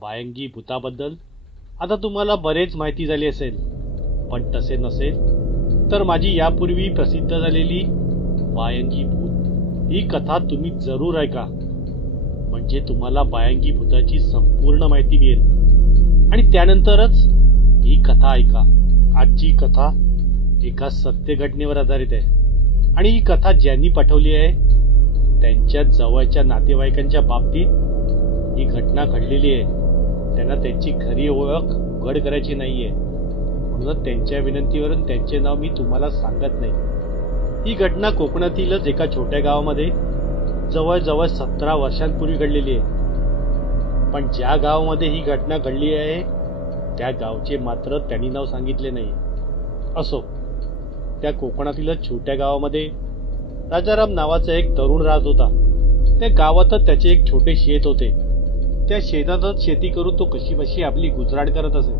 बायंगी भूताबद्दल आता तुम्हाला बरेच माहिती झाली असेल, पण तसे नसेल तर माझी यापूर्वी प्रसिद्ध झालेली बायंगी भूत ही कथा तुम्ही जरूर ऐका, म्हणजे तुम्हाला बायंगी भूताची संपूर्ण माहिती मिळेल आणि त्यानंतरच ही कथा ऐका. आजची कथा एका सत्य घटनेवर आधारित आहे आणि ही कथा ज्यांनी पाठवली आहे त्यांच्या जवळच्या नातेवाईकांच्या बाबतीत ही घटना घडलेली आहे. त्यांना त्यांची खरी ओळख उघड करायची नाहीये, म्हणून त्यांच्या विनंतीवरून त्यांचे नाव मी तुम्हाला सांगत नाही. ही घटना कोकणातीलच एका छोट्या गावामध्ये जवळजवळ 17 वर्षांपूर्वी घडलेली आहे. पण ज्या गावामध्ये ही घटना घडली आहे त्या गावचे मात्र त्यांनी नाव सांगितले नाही. असो, त्या कोकणातीलच छोट्या गावामध्ये राजाराम नावाचा एक तरुण राहत होता. त्या गावातच त्याचे एक छोटे शेत होते. त्या शेतातच शेती करून तो कशीबशी आपली गुजराण करत असे.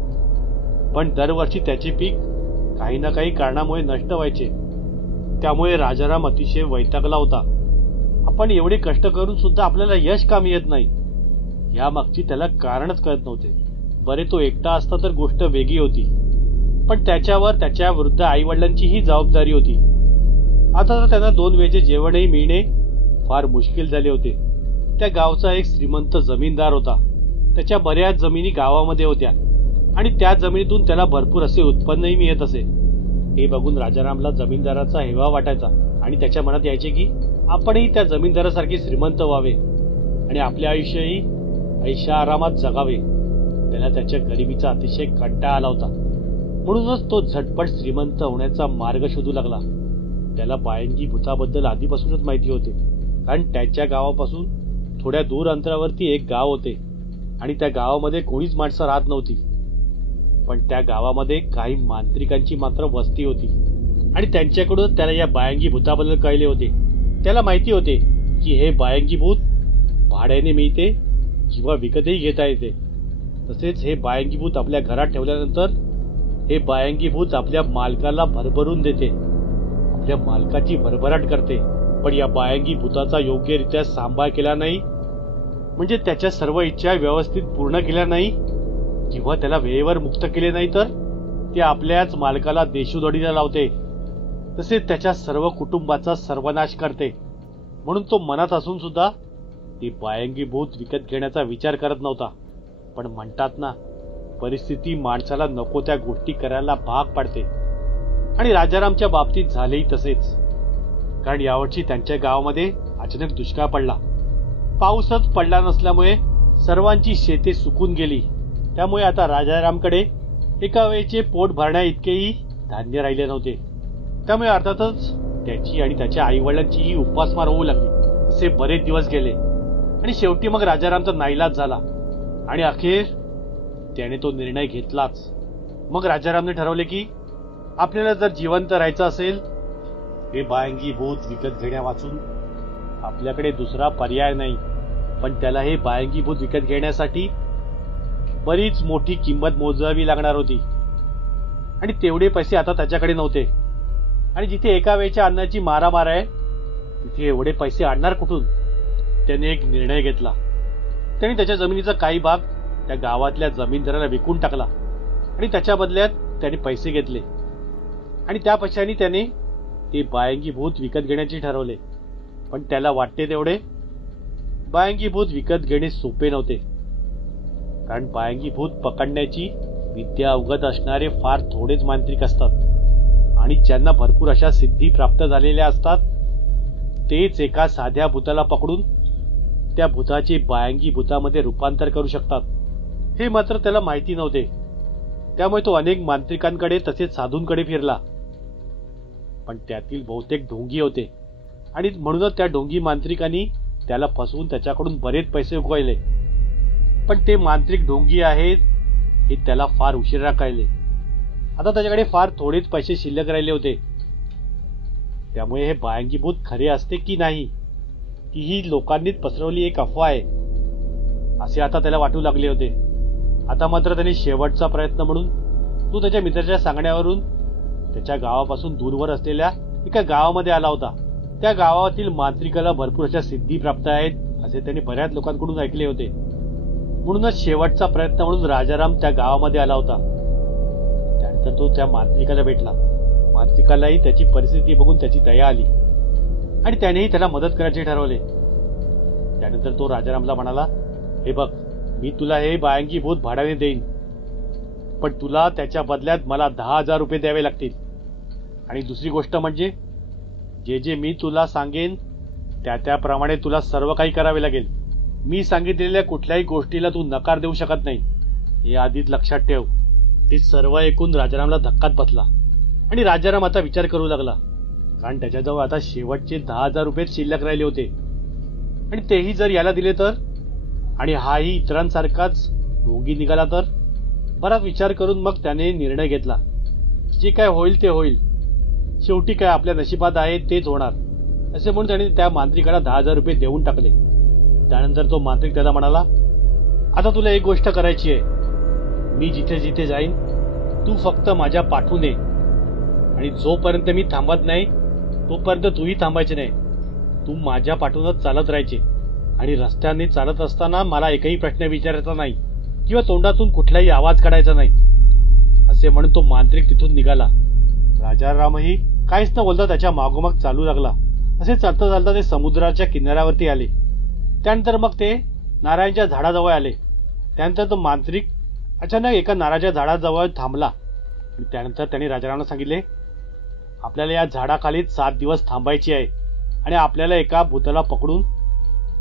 पण दरवर्षी त्याचे पीक काही ना काही कारणामुळे नष्ट व्हायचे. त्यामुळे राजाराम अतिशय वैतागला होता. आपण एवढे कष्ट करून सुद्धा आपल्याला यश का मिळत नाही, यामागची त्याला कारणच कळत नव्हते. बरे, तो एकटा असता तर गोष्ट वेगळी होती, पण त्याच्यावर त्याच्या वृद्ध आई वडिलांचीही जबाबदारी होती. आता तर त्यांना 2 वेळचे जेवणही मिळणे फार मुश्किल झाले होते. त्या गावचा एक श्रीमंत जमीनदार होता. त्याच्या बऱ्याच जमिनी गावामध्ये होत्या आणि त्या जमिनीतून त्याला भरपूर असे उत्पन्नही मिळत असे. हे बघून राजारामला जमीनदाराचा हेवा वाटायचा आणि त्याच्या मनात यायचे की आपणही त्या जमीनदारासारखे श्रीमंत व्हावे आणि आपले आयुष्यही ऐशा आरामात जगावे. त्याला त्याच्या गरिबीचा अतिशय कंटाळा आला होता. म्हणूनच तो झटपट श्रीमंत होण्याचा मार्ग शोधू लागला. त्याला बायंगी भूताबद्दल आधीपासूनच माहिती होते, कारण त्याच्या गावापासून थोड्या दूर अंतरावरती एक गाव होते आणि त्या गावामध्ये कोणीच माणसं राहत नव्हती. पण त्या गावामध्ये काही मांत्रिकांची मात्र वस्ती होती आणि त्यांच्याकडून त्याला या बायंगी भूताबद्दल कळले होते. त्याला माहिती होते की हे बायंगी भूत भाड्याने मिळते किंवा विकतही घेता येते. तसेच हे बायंगी भूत आपल्या घरात ठेवल्यानंतर हे बायंगी भूत आपल्या मालकाला भरभरून देते, आपल्या मालकाची भरभराट करते. पण या बायंगी भूताचा योग्यरित्या सांभाळ केला नाही, म्हणजे त्याच्या सर्व इच्छा व्यवस्थित पूर्ण केल्या नाही किंवा त्याला वेळेवर मुक्त केले नाही, तर ते आपल्याच मालकाला देशोधडीला लावते. तसेच त्याच्या सर्व कुटुंबाचा सर्वनाश करते. म्हणून तो मनात असून सुद्धा ते बायंगी भूत विकत घेण्याचा विचार करत नव्हता. पण म्हणतात ना, परिस्थिती माणसाला नको त्या गोष्टी करायला भाग पाडते आणि राजारामच्या बाबतीत झालेही तसेच. कारण यावर्षी त्यांच्या गावामध्ये अचानक दुष्काळ पडला. पाऊसच पडला नसल्यामुळे सर्वांची शेते सुकून गेली. त्यामुळे आता राजारामकडे एका वेळेचे पोट भरण्या इतकेही धान्य राहिले नव्हते. त्यामुळे अर्थातच त्याची आणि त्याच्या आई वडिलांचीही उपासमार होऊ लागली. असे बरेच दिवस गेले आणि शेवटी मग राजारामचा नाईलाज झाला आणि अखेर त्याने तो निर्णय घेतलाच. मग राजारामने ठरवले की आपल्याला जर जिवंत राहायचं असेल, हे बायंगी भूत विकत घेण्या वाचून आपल्याकडे दुसरा पर्याय नाही. पण त्याला हे बायंगी भूत विकत घेण्यासाठी बरीच मोठी किंमत मोजावी लागणार होती आणि तेवढे पैसे आता त्याच्याकडे नव्हते. आणि जिथे एका वेळच्या अन्नाची मारामार आहे तिथे एवढे पैसे आणणार कुठून? त्याने एक निर्णय घेतला. त्याने त्याच्या जमिनीचा काही भाग त्या गावातल्या जमीनदाराला विकून टाकला आणि त्याच्या बदल्यात त्याने पैसे घेतले आणि त्या पैशाने त्याने ते बायंगी भूत विकत घेण्याचे ठरवले. पण त्याला वाटते तेवढे बायंगी भूत विकत घेणे सोपे नव्हते, कारण बायंगी भूत पकडण्याची विद्या अवगत असणारे फार थोडेच मांत्रिक असतात आणि ज्यांना भरपूर अशा सिद्धी प्राप्त झालेल्या असतात तेच एका साध्या भूताला पकडून त्या भूताचे बायंगी भूतामध्ये रूपांतर करू शकतात. हे मात्र त्याला माहिती नव्हते. त्यामुळे तो अनेक मांत्रिकांकडे तसेच साधूंकडे फिरला, पण त्यातील बहुतेक ढोंगी होते आणि म्हणूनच त्या ढोंगी मांत्रिकांनी त्याला फसवून त्याच्याकडून बरेच पैसे उकळले. पण ते मांत्रिक ढोंगी आहेत हे त्याला फार उशिरा कळले. आता त्याच्याकडे फार थोडेच पैसे शिल्लक राहिले होते. त्यामुळे हे बायंगी भूत खरे असते की नाही ही लोकांनीच पसरवली एक अफवा आहे असे आता त्याला वाटू लागले होते. आता मात्र त्याने शेवटचा प्रयत्न म्हणून तो त्याच्या मित्राच्या सांगण्यावरून त्याच्या गावापासून दूरवर असलेल्या एका गावामध्ये आला होता. त्या गावातील मांत्रिकाला भरपूर अशा सिद्धी प्राप्त आहेत असे त्याने बऱ्याच लोकांकडून ऐकले होते. म्हणूनच शेवटचा प्रयत्न म्हणून राजाराम त्या गावामध्ये आला होता. त्यानंतर तो त्या मांत्रिकाला भेटला. मांत्रिकालाही त्याची परिस्थिती बघून त्याची दया आली आणि त्यानेही त्याला मदत करायचे ठरवले. त्यानंतर तो राजारामला म्हणाला, हे बघ, मी तुला हे बायंगी भूत भाड्याने देईन, पण तुला त्याच्या बदल्यात मला 10,000 रुपये द्यावे लागतील. आणि दुसरी गोष्ट म्हणजे जे जे मी तुला सांगेन त्याप्रमाणे तुला सर्व काही करावे लागेल. मी सांगितलेल्या कुठल्याही गोष्टीला तू नकार देऊ शकत नाही, हे आधीच लक्षात ठेव. ते सर्व ऐकून राजारामला धक्काच बसला आणि राजाराम आता विचार करू लागला, कारण त्याच्याजवळ आता शेवटचे 10,000 रुपये शिल्लक राहिले होते आणि तेही जर याला दिले तर, आणि हाही इतरांसारखाच ढोंगी निघाला तर. बराच विचार करून मग त्याने निर्णय घेतला, जे काय होईल ते होईल, शेवटी काय आपल्या नशिबात आहे तेच होणार, असे म्हणून त्याने त्या मांत्रिकाला 10,000 रुपये देऊन टाकले. त्यानंतर तो मांत्रिक त्याला म्हणाला, आता तुला एक गोष्ट करायची आहे. मी जिथे जिथे जाईन तू फक्त माझ्या पाठून ये, आणि जोपर्यंत मी थांबत नाही तोपर्यंत तूही थांबायचे नाही. तू माझ्या पाठूनच चालत राहायचे आणि रस्त्याने चालत असताना मला एकही प्रश्न विचारायचा नाही किंवा तोंडातून कुठलाही आवाज काढायचा नाही. असे म्हणून तो मांत्रिक तिथून निघाला. राजारामही काहीच न बोलता त्याच्या मागोमाग चालू लागला. असे चालता चालता ते समुद्राच्या किनाऱ्यावरती आले. त्यानंतर मग ते नारळाच्या झाडाजवळ आले. त्यानंतर तो मांत्रिक अचानक एका नारळाच्या झाडाजवळ थांबला आणि त्यानंतर त्याने राजारामला सांगितले, आपल्याला या झाडाखालीच 7 दिवस थांबायची आहे आणि आपल्याला एका भूताला पकडून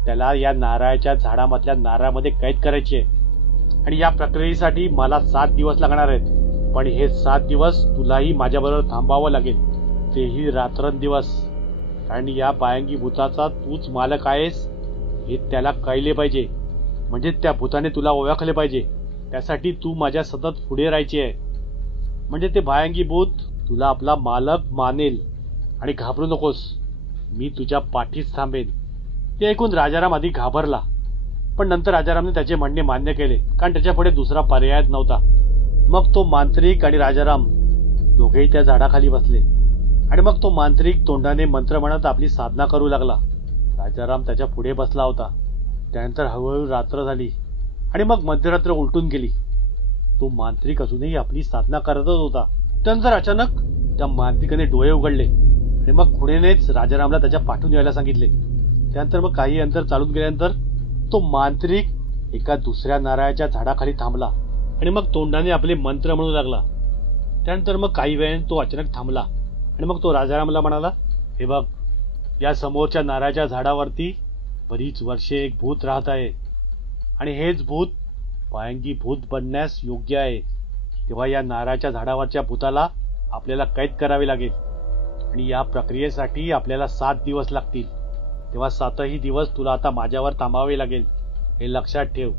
त्याला या नारळाच्या झाडामधल्या नारळामध्ये कैद करायची आहे. आणि या प्रक्रियेसाठी मला 7 दिवस लागणार आहेत, पण हे 7 दिवस तुलाही माझ्याबरोबर थांबावं लागेल, तेही रात्रंदिवस. कारण या बायंगी भूताचा तूच मालक आहेस हे त्याला कळले पाहिजे, म्हणजे त्या भूताने तुला ओळखले पाहिजे. त्यासाठी तू माझ्या सतत पुढे राहायचे आहे, म्हणजे ते बायंगी भूत तुला आपला मालक मानेल. आणि घाबरू नकोस, मी तुझ्या पाठीच थांबेन. ते ऐकून राजाराम आधी घाबरला, पण नंतर राजारामने त्याचे म्हणणे मान्य केले, कारण त्याच्यापुढे दुसरा पर्यायच नव्हता. मग तो मांत्रिक आणि राजाराम दोघेही त्या झाडाखाली बसले आणि मग तो मांत्रिक तोंडाने मंत्र म्हणत आपली साधना करू लागला. राजाराम त्याच्या पुढे बसला होता. त्यानंतर हळूहळू रात्र झाली आणि मग मध्यरात्र उलटून गेली. तो मांत्रिक अजूनही आपली साधना करतच होता. त्यानंतर अचानक त्या मांत्रिकाने डोळे उघडले आणि मग खुणेनेच राजारामला त्याच्या पाठून यायला सांगितले. त्यानंतर मग काही अंतर चालून गेल्यानंतर तो मांत्रिक एका दुसऱ्या नारळाच्या झाडाखाली थांबला आणि मग तोंडाने आपले मंत्र म्हणू लागला. त्यानंतर मग काही वेळाने तो अचानक थांबला आणि मग तो राजारामला म्हणाला, हे बघ, या समोरच्या नारळाच्या झाडावरती बरीच वर्षे एक भूत राहत आहे आणि हेच भूत बायंगी भूत बनण्यास योग्य आहे. तेव्हा या नारळाच्या झाडावरच्या भूताला आपल्याला कैद करावे लागेल आणि या प्रक्रियेसाठी आपल्याला 7 दिवस लागतील. तेव्हा 7ही दिवस तुला आता माझ्यावर थांबावे लागेल, हे लक्षात ठेव.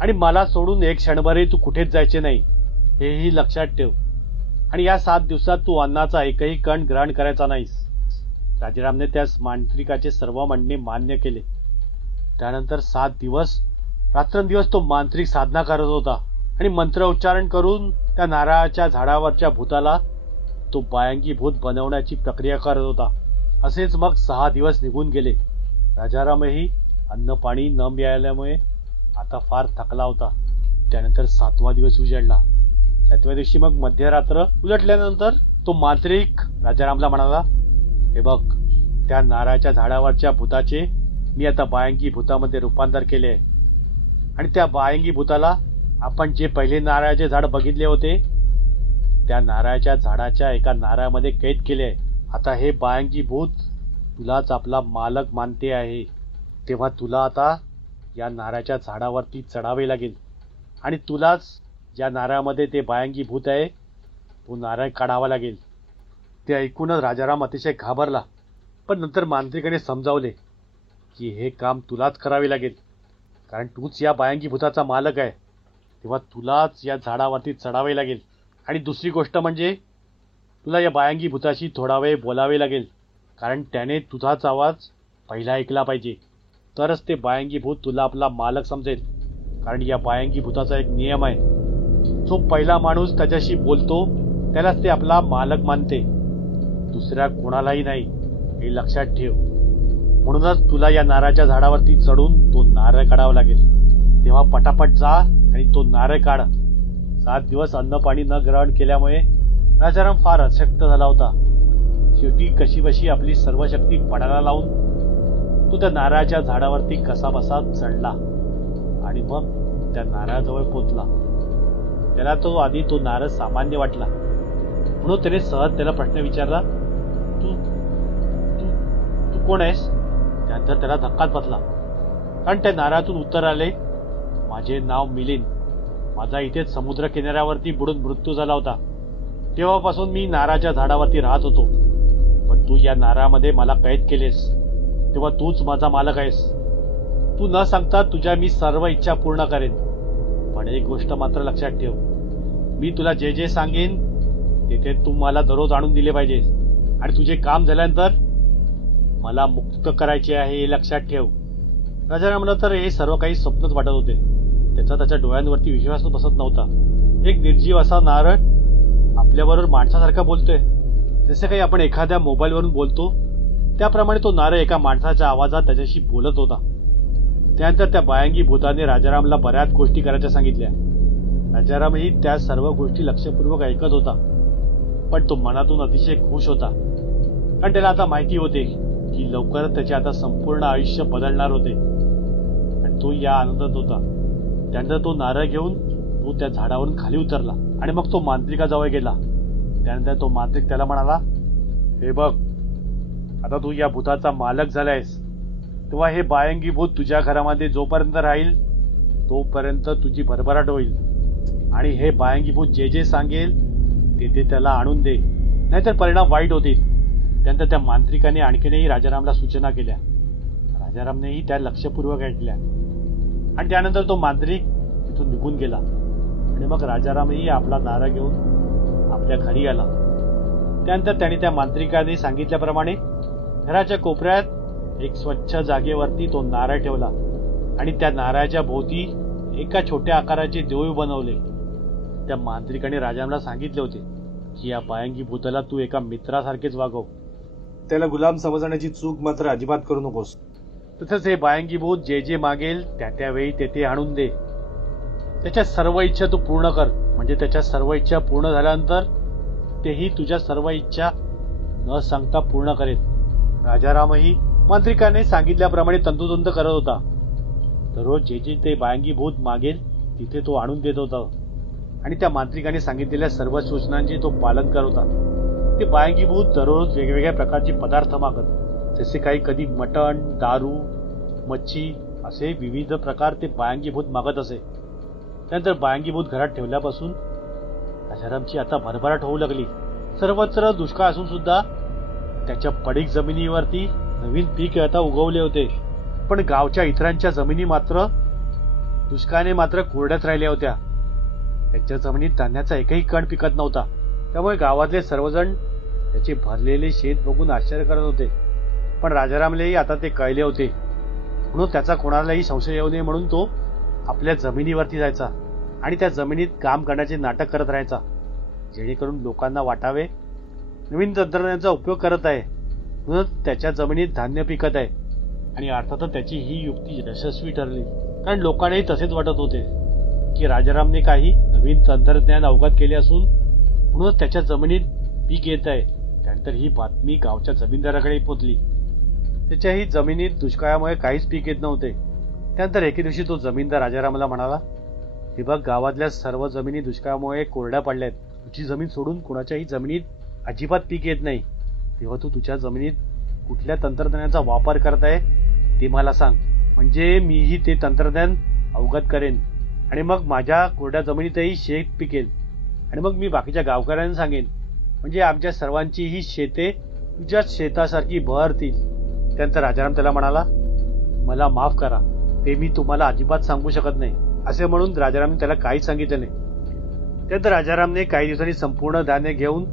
आणि मला सोडून एक क्षणभरही तू कुठेच जायचे नाही, हेही लक्षात ठेव. आणि या 7 दिवसात तू अन्नाचा एकही कण ग्रहण करायचा नाहीस. राजारामने त्या मांत्रिकाचे सर्व म्हणणे मान्य केले. त्यानंतर 7 दिवस रात्रंदिवस तो मांत्रिक साधना करत होता आणि मंत्र उच्चारण करून त्या नारळाच्या झाडावरच्या भूताला तो बायंगी भूत बनवण्याची प्रक्रिया करत होता. असेच मग 6 दिवस निघून गेले. राजारामही अन्न पाणी न मिळाल्यामुळे आता फार थकला होता. त्यानंतर 7वा दिवस उजाडला. 7व्या दिवशी मग मध्यरात्र उलटल्यानंतर तो मांत्रिक राजारामला म्हणाला, हे बघ, त्या नारळाच्या झाडावरच्या भूताचे मी आता बायंगी भूतामध्ये रूपांतर केले आहे आणि त्या बायंगी भूताला आपण जे पहिले नारळाचे झाड बघितले होते त्या नारळाच्या झाडाच्या एका नारळामध्ये कैद केले आहे. आता हे बायंगी भूत तुलाच आपला मालक मानते आहे. तेव्हा तुला आता या नारळाच्या झाडावरती चढावे लागेल आणि तुलाच ज्या नारळामध्ये ते बायंगी भूत आहे तो नारळ काढावा लागेल. ते ऐकूनच राजाराम अतिशय घाबरला, पण नंतर मांत्रिकाने समजावले की हे काम तुलाच करावे लागेल, कारण तूच या बायंगी भूताचा मालक आहे. तेव्हा तुलाच या झाडावरती चढावे लागेल. आणि दुसरी गोष्ट म्हणजे तुला या बायंगी भूताशी थोडा वेळ बोलावे लागेल, कारण त्याने तुझाच आवाज पहिला ऐकला पाहिजे. तरच ते बायंगी भूत तुला आपला मालक समजेल. कारण या बायंगी भूताचा एक नियम आहे, जो पहिला माणूस त्याच्याशी बोलतो त्यालाच ते आपला मालक मानते, दुसऱ्या कोणालाही नाही, हे लक्षात ठेव. म्हणूनच तुला या नारळाच्या झाडावरती चढून तो नारळ काढावा लागेल. तेव्हा पटापट जा आणि तो नारळ काढ. 7 दिवस अन्न पाणी न ग्रहण केल्यामुळे राजाराम फार अशक्त झाला होता. शेवटी कशीबशी आपली सर्व शक्ती पणाला लावून तो त्या नारळाच्या झाडावरती कसाबसा चढला आणि मग त्या नारळाजवळ पोचला. त्याला आधी तो नारळ सामान्य वाटला, म्हणून त्याने सहज त्याला प्रश्न विचारला, तू तू तू कोण आहेस? त्यानंतर त्याला धक्काच बसला, कारण त्या नारळातून उत्तर आले, माझे नाव मिलिंद. माझा इथेच समुद्र किनाऱ्यावरती बुडून मृत्यू झाला होता. तेव्हापासून मी नारळाच्या झाडावरती राहत होतो. पण तू या नारळामध्ये मला कैद केलेस, तेव्हा तूच माझा मालक आहेस. तू न सांगता तुझ्या मी सर्व इच्छा पूर्ण करेन. पण एक गोष्ट मात्र लक्षात ठेव, मी तुला जे जे सांगेन तेथे तू मला दररोज आणून दिले पाहिजेस. आणि तुझे काम झाल्यानंतर मला मुक्त करायचे आहे हे लक्षात ठेव. राजारामला तर हे सर्व काही स्वप्नच वाटत होते. त्याच्या डोळ्यांवरती विश्वासच बसत नव्हता. एक निर्जीव असा नारळ आपल्याबरोबर माणसासारखा बोलतोय. जसे काही आपण एखाद्या मोबाईलवरून बोलतो त्याप्रमाणे तो नारळ एका माणसाच्या आवाजात त्याच्याशी बोलत होता. त्यानंतर त्या बायांगी भूताने राजारामला बऱ्याच गोष्टी करायच्या सांगितल्या. राजारामही त्या सर्व गोष्टी लक्षपूर्वक ऐकत होता. पण तो मनातून अतिशय खुश होता, कारण त्याला आता माहिती होते की लवकरच त्याचे आता संपूर्ण आयुष्य बदलणार होते. आणि तो या आनंदात होता. त्यानंतर तो नारळ घेऊन तो त्या झाडावरून खाली उतरला आणि मग तो मांत्रिकाजवळ गेला. त्यानंतर तो मांत्रिक त्याला म्हणाला, हे बघ, आता तू या भूताचा मालक झालायस. तेव्हा हे बायंगी भूत तुझ्या घरामध्ये जोपर्यंत राहील तोपर्यंत तुझी भरभराट होईल. आणि हे बायंगी भूत जे जे सांगेल ते त्याला आणून दे, नाहीतर परिणाम वाईट होतील. त्यानंतर त्या मांत्रिकाने आणखीनही राजारामला सूचना केल्या. राजारामनेही त्या लक्षपूर्वक ऐकल्या. आणि त्यानंतर तो मांत्रिक तिथून निघून गेला. आणि मग राजारामही आपला नारळ घेऊन आपल्या घरी आला. त्यानंतर त्याने त्या मांत्रिकाने सांगितल्याप्रमाणे घराच्या कोपऱ्यात एक स्वच्छ जागेवरती तो नारळ ठेवला आणि त्या नारळाच्या भोवती एका छोट्या आकाराचे देऊळ बनवले. त्या मांत्रिकाने राजारामला सांगितले होते की या बायंगी भूताला तू एका मित्रासारखेच वागव. त्याला गुलाम समजण्याची चूक मात्र अजिबात करू नकोस. तसंच हे बायंगी भूत जे जे मागेल त्यावेळी तेथे आणून दे. त्याच्या सर्व इच्छा तू पूर्ण कर, म्हणजे त्याच्या सर्व इच्छा पूर्ण झाल्यानंतर तेही तुझ्या सर्व इच्छा न सांगता पूर्ण करेल. राजारामही मांत्रिकाने सांगितल्याप्रमाणे तंतोतंत करत होता. दररोज जे जे ते बायंगी भूत मागेल तिथे तो आणून देत होता आणि त्या मांत्रिकाने सांगितलेल्या सर्व सूचनांचे तो पालन करत होता. ते बायंगी भूत दररोज वेगवेगळ्या प्रकारचे पदार्थ मागत, जसे काही कधी मटण, दारू, मच्छी असे विविध प्रकार ते बायंगी भूत मागत असे. त्यानंतर बायंगी भूत घरात ठेवल्यापासून राजारामची आता भरभराट होऊ लागली. सर्वत्र दुष्काळ असून सुद्धा त्याच्या पडीक जमिनीवरती नवीन पीक आता उगवले होते. पण गावच्या इतरांच्या जमिनी मात्र दुष्काळाने मात्र कोरड्याच राहिल्या होत्या. त्यांच्या जमिनीत धान्याचा एकही कण पिकत नव्हता. त्यामुळे गावातले सर्वजण त्याचे भरलेले शेत बघून आश्चर्य करत होते. पण राजारामलाही आता ते कळले होते, म्हणून त्याचा कोणालाही संशय येऊ नये म्हणून तो आपल्या जमिनीवरती जायचा आणि त्या जमिनीत काम करण्याचे नाटक करत राहायचा, जेणेकरून लोकांना वाटावे नवीन तंत्रज्ञानाचा उपयोग करत आहे म्हणून त्याच्या जमिनीत धान्य पिकत आहे. आणि अर्थातच त्याची ही युक्ती यशस्वी ठरली, कारण लोकांनाही तसेच वाटत होते की राजारामने काही नवीन तंत्रज्ञान अवगत केले असून म्हणून त्याच्या जमिनीत पीक येत आहे. त्यानंतर ही बातमी गावच्या जमीनदाराकडे पोहोचली. त्याच्याही जमिनीत दुष्काळामुळे काहीच पीक येत नव्हते. त्यानंतर एके दिवशी तो जमीनदार राजारामला म्हणाला, हे बघ, गावातल्या सर्व जमिनी दुष्काळामुळे कोरड्या पडल्यात. तुझी जमीन सोडून कुणाच्याही जमिनीत अजिबात पीक येत नाही. तेव्हा तू तुझ्या जमिनीत कुठल्या तंत्रज्ञानाचा वापर करत आहे ते मला सांग, म्हणजे मीही ते तंत्रज्ञान अवगत करेन आणि मग माझ्या कोरड्या जमिनीतही शेत पिकेल आणि मग मी बाकीच्या गावकऱ्यांना सांगेन, म्हणजे आमच्या सर्वांची ही शेते तुझ्या शेतासारखी बहरतील. त्यानंतर राजाराम त्याला म्हणाला, मला माफ करा, ते मी तुम्हाला अजिबात सांगू शकत नाही. असे म्हणून राजारामने त्याला काहीच सांगितलं नाही. त्यानंतर राजारामने काही दिवसांनी संपूर्ण धान्य घेऊन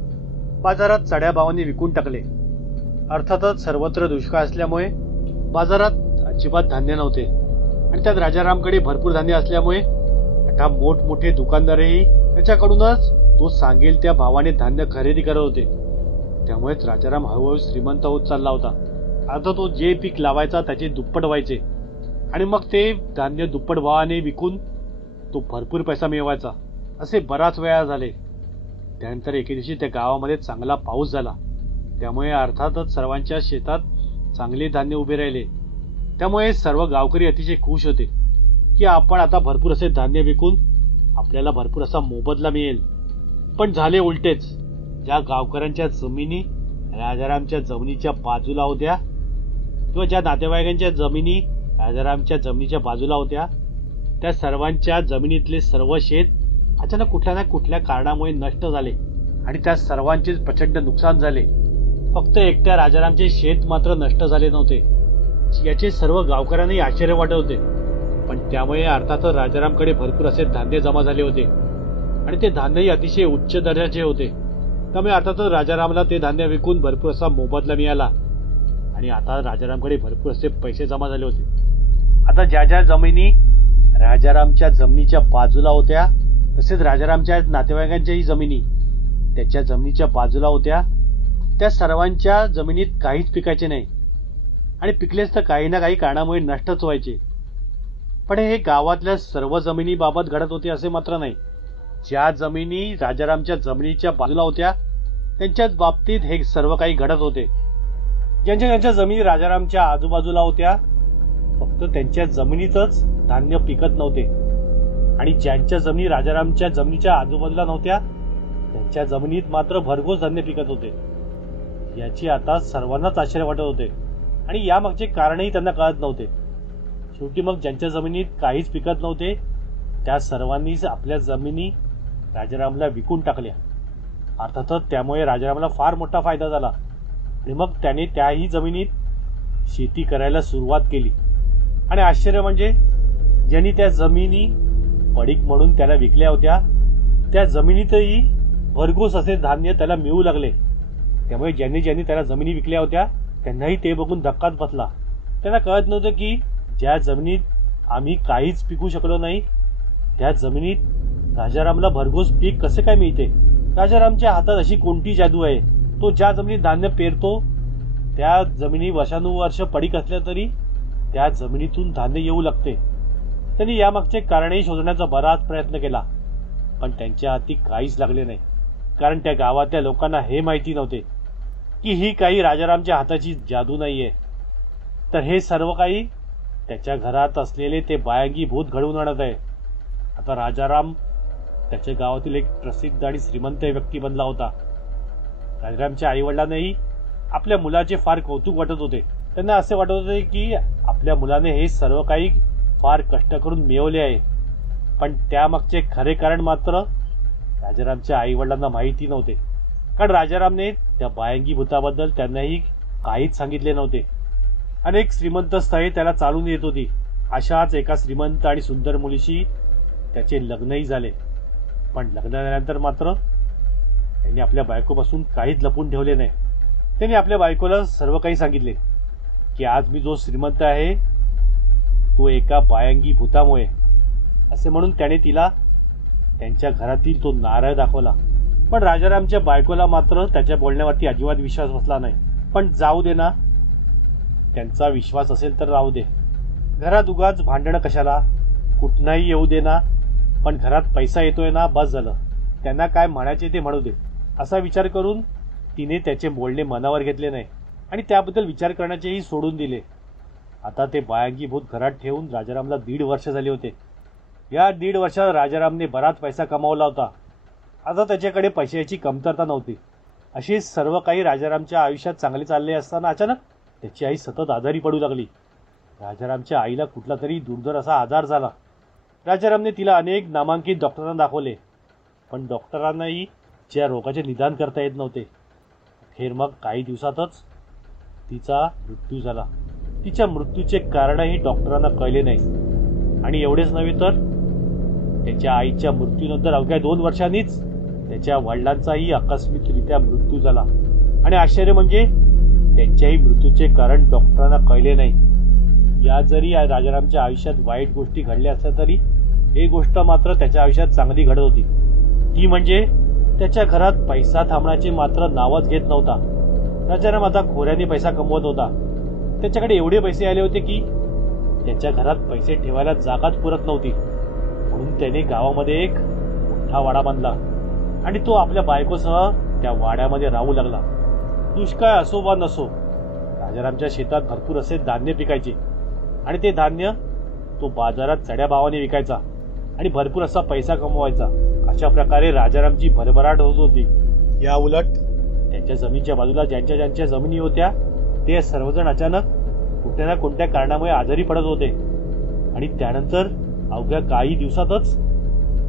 बाजारात चढ्या भावाने विकून टाकले. अर्थातच सर्वत्र दुष्काळ असल्यामुळे बाजारात अजिबात धान्य नव्हते आणि त्यात राजारामकडे भरपूर धान्य असल्यामुळे आता मोठमोठे दुकानदारही त्याच्याकडूनच तो सांगेल त्या भावाने धान्य खरेदी करत होते. त्यामुळेच राजाराम हळूहळू श्रीमंत होत चालला होता. आता तो जे पीक लावायचा त्याचे दुप्पट व्हायचे. आणि मग ते धान्य दुप्पट भावाने विकून तो भरपूर पैसा मिळवायचा. असे बराच वेळा झाले. त्यानंतर एके दिवशी त्या गावामध्ये चांगला पाऊस झाला. त्यामुळे अर्थातच सर्वांच्या शेतात चांगले धान्य उभे राहिले. त्यामुळे सर्व गावकरी अतिशय खुश होते की आपण आता भरपूर असे धान्य विकून आपल्याला भरपूर असा मोबदला मिळेल. पण झाले उलटेच. ज्या गावकऱ्यांच्या जमिनी राजारामच्या जमिनीच्या बाजूला होत्या किंवा ज्या नातेवाईकांच्या जमिनी राजारामच्या जमिनीच्या बाजूला होत्या, त्या सर्वांच्या जमिनीतले सर्व शेत अचानक कुठल्या ना कुठल्या कारणामुळे नष्ट झाले आणि त्या सर्वांचे प्रचंड नुकसान झाले. फक्त एकट्या राजारामचे शेत मात्र नष्ट झाले नव्हते. याचे सर्व गावकऱ्यांनाही आश्चर्य वाटत होते. पण त्यामुळे अर्थातच राजारामकडे भरपूर असे धान्य जमा झाले होते आणि ते धान्यही अतिशय उच्च दर्जाचे होते. त्यामुळे अर्थातच राजारामला ते धान्य विकून भरपूर असा मोबदला मिळाला आणि आता राजारामकडे भरपूर असे पैसे जमा झाले होते. आता ज्या ज्या जमिनी राजारामच्या जमिनीच्या बाजूला होत्या, तसेच राजारामच्या नातेवाईकांच्याही जमिनी त्याच्या जमिनीच्या बाजूला होत्या, त्या सर्वांच्या जमिनीत काहीच पिकायचे नाही आणि पिकलेच तर काही ना काही कारणामुळे नष्टच व्हायचे. पण हे गावातल्या सर्व जमिनीबाबत घडत होते असे मात्र नाही. ज्या जमिनी राजारामच्या जमिनीच्या बाजूला होत्या त्यांच्याच बाबतीत हे सर्व काही घडत होते. ज्यांच्या ज्यांच्या जमिनी राजारामच्या आजूबाजूला होत्या फक्त त्यांच्या जमिनीतच धान्य पिकत नव्हते आणि ज्यांच्या जमिनी राजारामच्या जमिनीच्या आजूबाजूला नव्हत्या त्यांच्या जमिनीत मात्र भरघोस धान्य पिकत होते. याची आता सर्वांनाच आश्चर्य वाटत होते आणि यामागचे कारणही त्यांना कळत नव्हते. शेवटी मग ज्यांच्या जमिनीत काहीच पिकत नव्हते त्या सर्वांनीच आपल्या जमिनी राजारामला विकून टाकल्या. अर्थातच त्यामुळे राजारामला फार मोठा फायदा झाला आणि मग त्याने त्याही जमिनीत शेती करायला सुरुवात केली. आणि आश्चर्य म्हणजे ज्यांनी त्या जमिनी पडीक म्हणून त्याला विकल्या होत्या त्या जमिनीतही भरघोस असे धान्य त्याला मिळू लागले. त्यामुळे ज्यांनी ज्यांनी त्याला जमिनी विकल्या होत्या त्यांनाही ते बघून धक्काच बसला. त्यांना कळत नव्हतं की ज्या जमिनीत आम्ही काहीच पिकू शकलो नाही त्या जमिनीत राजारामला भरघोस पीक कसे काय मिळते. राजारामच्या हातात अशी कोणती जादू आहे, तो ज्या जमिनीत धान्य पेरतो त्या जमिनी वर्षानुवर्ष पडीक असल्या तरी त्या जमिनीतून धान्य येऊ लागते. त्यांनी यामागचे कारणही शोधण्याचा बराच प्रयत्न केला पण त्यांच्या हाती काहीच लागले नाही. कारण त्या गावातल्या लोकांना हे माहिती नव्हते की ही काही राजारामच्या हाताची जादू नाहीये, तर हे सर्व काही त्याच्या घरात असलेले ते बायांगी भूत घडवून आणत आहे. आता राजाराम त्याच्या गावातील एक प्रसिद्ध आणि श्रीमंत व्यक्ती बनला होता. राजारामच्या आईवडिलांनाही आपल्या मुलाचे फार कौतुक वाटत होते. त्यांना असे वाटत होते की आपल्या मुलाने हे सर्व काही फार कष्ट करून मिळवले आहे. पण त्यामागचे खरे कारण मात्र राजारामच्या आईवडिलांना माहिती नव्हते. कारण राजारामने त्या बायांगी भूताबद्दल त्यांनाही काहीच सांगितले नव्हते. अनेक श्रीमंत स्थळे त्याला चालून येत होती. अशाच एका श्रीमंत आणि सुंदर मुलीशी त्याचे लग्नही झाले. पण लग्न झाल्यानंतर मात्र त्यांनी आपल्या बायकोपासून काहीच लपून ठेवले नाही. त्यांनी आपल्या बायकोला सर्व काही सांगितले की आज मी जो श्रीमंत आहे तो एका बायांगी भूतामुळे, असे म्हणून त्याने तिला त्यांच्या घरातील तो नारळ दाखवला. पण राजारामच्या बायकोला मात्र त्याच्या बोलण्यावरती अजिबात विश्वास बसला नाही. पण जाऊ दे ना, त्यांचा विश्वास असेल तर राहू दे. घरात उगाच भांडणं कशाला, कुठनंही येऊ दे ना, पण घरात पैसा येतोय ना बस झालं. त्यांना काय म्हणायचे ते म्हणू दे असा विचार करून तिने त्याचे बोलणे मनावर घेतले नाही आणि त्याबद्दल विचार करण्याचेही सोडून दिले. आता ते बायांगी भूत घरात ठेवून राजारामला 1.5 वर्ष झाले होते. या 1.5 वर्षात राजारामने बराच पैसा कमावला होता. आता त्याच्याकडे पैशाची कमतरता नव्हती. असे सर्व काही राजारामच्या आयुष्यात चांगले चालले असताना अचानक त्याची आई सतत आजारी पडू लागली. राजारामच्या आईला कुठला तरी दुर्धर असा आजार झाला. राजारामने तिला अनेक नामांकित डॉक्टरांना दाखवले पण डॉक्टरांनाही ज्या रोगाचे निदान करता येत नव्हते. अखेर मग काही दिवसातच तिचा मृत्यू झाला. तिच्या मृत्यूचे कारणही डॉक्टरांना कळले नाही. आणि एवढेच नव्हे तर त्याच्या आईच्या मृत्यूनंतर अवघ्या 2 वर्षांनीच त्याच्या वडिलांचाही आकस्मिकरित्या मृत्यू झाला. आणि आश्चर्य म्हणजे त्यांच्याही मृत्यूचे कारण डॉक्टरांना कळले नाही. या जरी राजारामच्या आयुष्यात वाईट गोष्टी घडल्या असल्या तरी एक गोष्ट मात्र त्याच्या आयुष्यात चांगली घडत होती. ती म्हणजे त्याच्या घरात पैसा थांबण्याचे मात्र नावच घेत नव्हता. राजाराम आता खोऱ्याने पैसा कमवत होता. त्याच्याकडे एवढे पैसे आले होते की त्याच्या घरात पैसे ठेवायला जागाच पुरत नव्हती, म्हणून त्याने गावामध्ये एक मोठा वाडा बांधला आणि तो आपल्या बायकोसह त्या वाड्यामध्ये राहू लागला. दुष्काळ असो वा नसो, राजारामच्या शेतात भरपूर असे धान्य पिकायचे आणि ते धान्य तो बाजारात चढ्या भावाने विकायचा आणि भरपूर असा पैसा कमवायचा. अशा प्रकारे राजारामची भरभराट होत होती. या उलट त्याच्या जमिनीच्या बाजूला ज्यांच्या ज्यांच्या जमिनी होत्या ते सर्वजण अचानक कुठल्या ना कोणत्या कारणामुळे आजारी पडत होते आणि त्यानंतर अवघ्या काही दिवसातच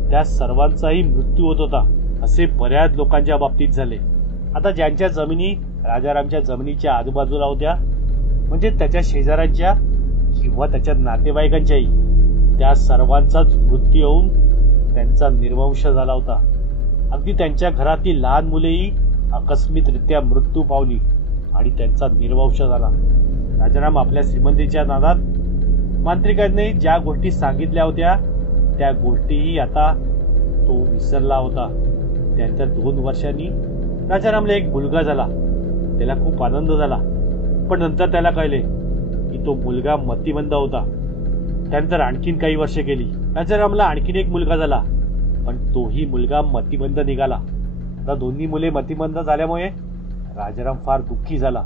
त्या सर्वांचाही मृत्यू होत होता. असे बऱ्याच लोकांच्या बाबतीत झाले. आता ज्यांच्या जमिनी राजारामच्या जमिनीच्या आजूबाजूला होत्या, म्हणजे त्याच्या शेजाऱ्यांच्या किंवा त्याच्या नातेवाईकांच्याही, त्या सर्वांचाच मृत्यू होऊन त्यांचा निर्वंश झाला होता. अगदी त्यांच्या घरातील लहान मुलेही आकस्मिकरित्या मृत्यू पावली आणि त्यांचा निर्वंश झाला. राजाराम आपल्या श्रीमंतीच्या नादात मांत्रिकांनी ज्या गोष्टी सांगितल्या होत्या त्या गोष्टीही आता तो विसरला होता. त्यानंतर 2 वर्षांनी राजारामला एक मुलगा झाला. त्याला खूप आनंद झाला, पण नंतर त्याला कळले की तो मुलगा मतिमंद होता. त्यानंतर आणखीन काही वर्ष गेली. राजारामला आणखीन एक मुलगा झाला, पण तोही मुलगा मतिमंद निघाला. आता दोन्ही मुले मतिमंद झाल्यामुळे राजाराम फार दुःखी झाला.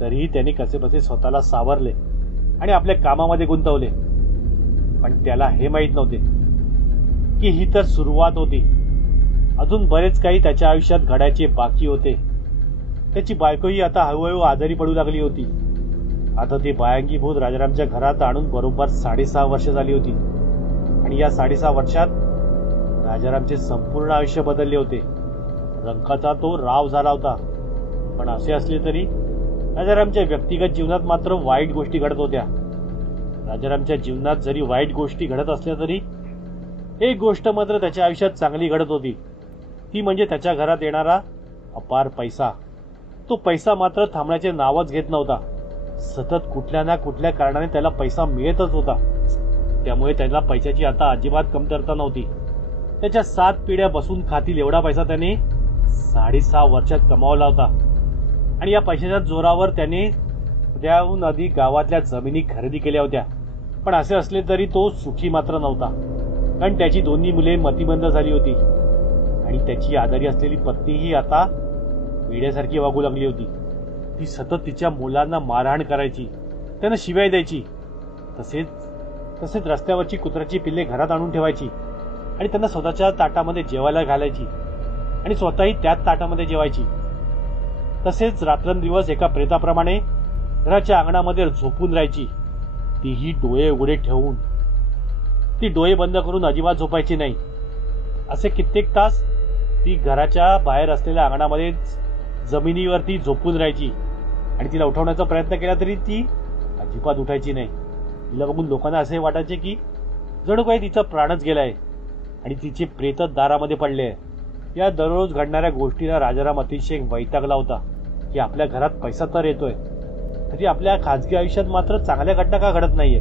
तरीही त्याने कसेबसे स्वतःला सावरले आणि आपल्या कामामध्ये गुंतवले. पण त्याला हे माहीत नव्हते की ही तर सुरुवात होती. अजून बरेच काही त्याच्या आयुष्यात घडायचे बाकी होते. त्याची बायकोही आता हळूहळू आजारी पडू लागली होती. आता ते बायांगी भूत राजारामच्या घरात आणून बरोबर 6.5 वर्ष झाली होती आणि या 6.5 वर्षात राजारामचे संपूर्ण आयुष्य बदलले होते. रंकाचा तो राव झाला होता. पण असे असले तरी राजारामच्या व्यक्तिगत जीवनात मात्र वाईट गोष्टी घडत होत्या. राजारामच्या जीवनात जरी वाईट गोष्टी घडत असल्या तरी एक गोष्ट मात्र त्याच्या आयुष्यात चांगली घडत होती. ती म्हणजे त्याच्या घरात येणारा अपार पैसा. तो पैसा मात्र थांबण्याचे नावच घेत नव्हता. सतत कुठल्या ना कुठल्या कारणाने त्याला पैसा मिळतच होता. त्यामुळे त्याला पैशाची आता अजिबात कमतरता नव्हती. त्याच्या 7 पिढ्या बसून खातील एवढा पैसा त्याने 6.5 वर्षात कमावला होता आणि या पैशाच्या जोरावर त्याने त्याहून अधिक गावातल्या जमिनी खरेदी केल्या होत्या. पण असे असले तरी तो सुखी मात्र नव्हता, कारण त्याची दोन्ही मुले मतिमंद झाली होती आणि त्याची आजारी असलेली पत्नीही आता वेड्यासारखी वागू लागली होती. ती सतत तिच्या मुलांना मारहाण करायची, त्यांना शिव्या द्यायची. तसेच रस्त्यावरची कुत्र्याची पिल्ले घरात आणून ठेवायची आणि त्यांना स्वतःच्या ताटामध्ये जेवायला घालायची आणि स्वतःही त्याच ताटामध्ये जेवायची. तसेच रात्रंदिवस एका प्रेताप्रमाणे घराच्या अंगणामध्ये झोपून राहायची. तीही डोळे उघडे ठेवून. ती डोळे बंद करून अजिबात झोपायची नाही. असे कित्येक तास ती घराच्या बाहेर असलेल्या अंगणामध्ये जमिनीवरती झोपून राहायची आणि तिला उठवण्याचा प्रयत्न केला तरी ती अजिबात उठायची नाही. तिला बघून लोकांना असे वाटायचे की जणू काही तिचा प्राणच गेलाय आणि तिचे प्रेतच दारामध्ये पडले आहे. या दररोज घडणाऱ्या गोष्टीला राजाराम अतिशय वैतागला होता की आपल्या घरात पैसा तर येतोय, तरी आपल्या खाजगी आयुष्यात मात्र चांगल्या घटना का घडत नाहीये?